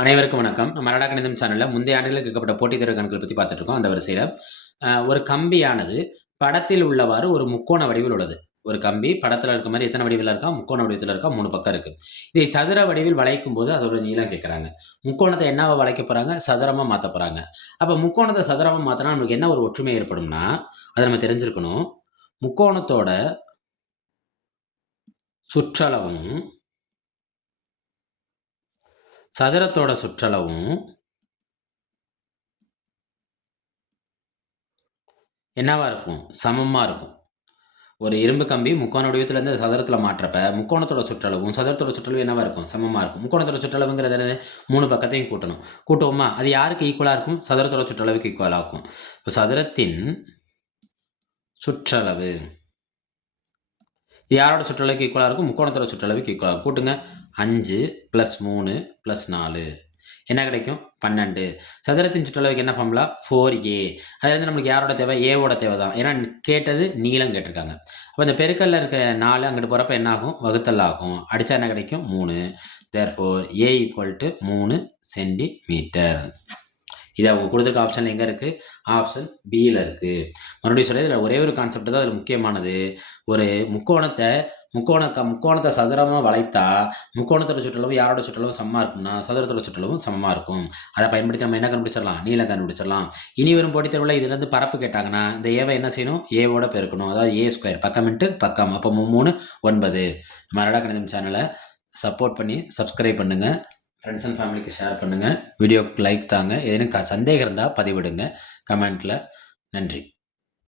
அனைவருக்கும் வணக்கம். நம்ம மராடா கணிதம் சேனலில் முந்தைய ஆண்டுகளில் கேட்கப்பட்ட போட்டித் தேர்வு கணக்குகளை பற்றி பார்த்துட்டு இருக்கோம் அந்த வரிசையில் ஒரு கம்பியானது படத்தில் உள்ளவாறு ஒரு முக்கோண வடிவில் உள்ளது. ஒரு கம்பி படத்தில் இருக்க மாதிரி எத்தனை வடிவில் இருக்கா? முக்கோண வடிவத்தில் இருக்கா? மூணு பக்கம் இருக்குது இதை சதுர வடிவில் வளைக்கும் போது அதோட நீளம் கேட்குறாங்க முக்கோணத்தை என்னவா வளைக்க போகிறாங்க சதுரமாக மாற்ற போகிறாங்க அப்போ முக்கோணத்தை சதுரமாக மாற்றினா நமக்கு என்ன ஒரு ஒற்றுமை ஏற்படும்னா அதை நம்ம தெரிஞ்சிருக்கணும். முக்கோணத்தோட சுற்றளவும் சதுரத்தோட சுற்றளவும் என்னவா இருக்கும்? சமமாக இருக்கும். ஒரு இரும்பு கம்பி முக்கோண வடிவத்துலேருந்து சதுரத்தில் மாற்றப்ப முக்கோணத்தோட சுற்றளவும் சதுரத்தோட சுற்றளவு என்னவாக இருக்கும்? சமமாக இருக்கும். முக்கோணத்தோட சுற்றளவுங்கிறது என்னது? மூணு பக்கத்தையும் கூட்டணும். கூட்டுவோமா? அது யாருக்கு ஈக்குவலாக இருக்கும்? சதுரத்தோட சுற்றளவுக்கு ஈக்குவலாக இருக்கும். இப்போ சதுரத்தின் சுற்றளவு யாரோட சுற்றளவுக்கு ஈக்குவலாக இருக்கும்? முக்கோணத்தோட சுற்றளவுக்கு ஈக்குவலாக இருக்கும். கூட்டுங்க. அஞ்சு ப்ளஸ் மூணு ப்ளஸ் நாலு. என்ன கிடைக்கும்? பன்னெண்டு. சதுரத்தின் சுற்றளவுக்கு என்ன ஃபார்முலா ஃபோர் ஏ அது வந்து நம்மளுக்கு யாரோட தேவை? ஏவோட தேவை தான். ஏன்னா கேட்டது நீளம் கேட்டிருக்காங்க. அப்போ இந்த பெருக்கல்ல இருக்க நாலு அங்கிட்டு போகிறப்ப என்ன ஆகும்? வகுத்தல் ஆகும். அடித்தா என்ன கிடைக்கும்? மூணு. Therefore A equal to மூணு சென்டிமீட்டர் இது அவங்க கொடுத்துருக்க ஆப்ஷன் எங்கே இருக்குது ஆப்ஷன் பியில் இருக்குது மறுபடியும் சொல்ல இதில் ஒரே ஒரு கான்செப்ட் தான் அதில் முக்கியமானது. ஒரு முக்கோணத்தை முக்கோண க முக்கோணத்தை சதுரமாக வளைத்தா முக்கோணத்தோட சுற்றளவு யாரோட சுற்றளவும் சமமாக இருக்கும்னா சதுரத்தோட சுற்றளவும் சமமாக இருக்கும். அதை பயன்படுத்தி நம்ம என்ன கண்டுபிடிச்சிடலாம்? நீளம் கண்டுபிடிச்சிடலாம். இனி வரும் போட்டித்தேர்வில் இதுலேருந்து பரப்பு கேட்டாங்கன்னா இந்த ஏவை என்ன செய்யணும்? ஏவோட பெருக்கணும். அதாவது ஏ ஸ்கொயர் பக்கம் இன்ட்டு பக்கம். அப்போ மூணு ஒன்பது. மரடா கணிதம் சேனலை சப்போர்ட் பண்ணி சப்ஸ்கிரைப் பண்ணுங்கள் ஃப்ரெண்ட்ஸ் அண்ட் ஃபேமிலிக்கு ஷேர் பண்ணுங்கள் வீடியோக்கு லைக் தாங்க. ஏதேனும் க சந்தேகம் இருந்தால் பதிவிடுங்க. கமெண்ட்டில் நன்றி.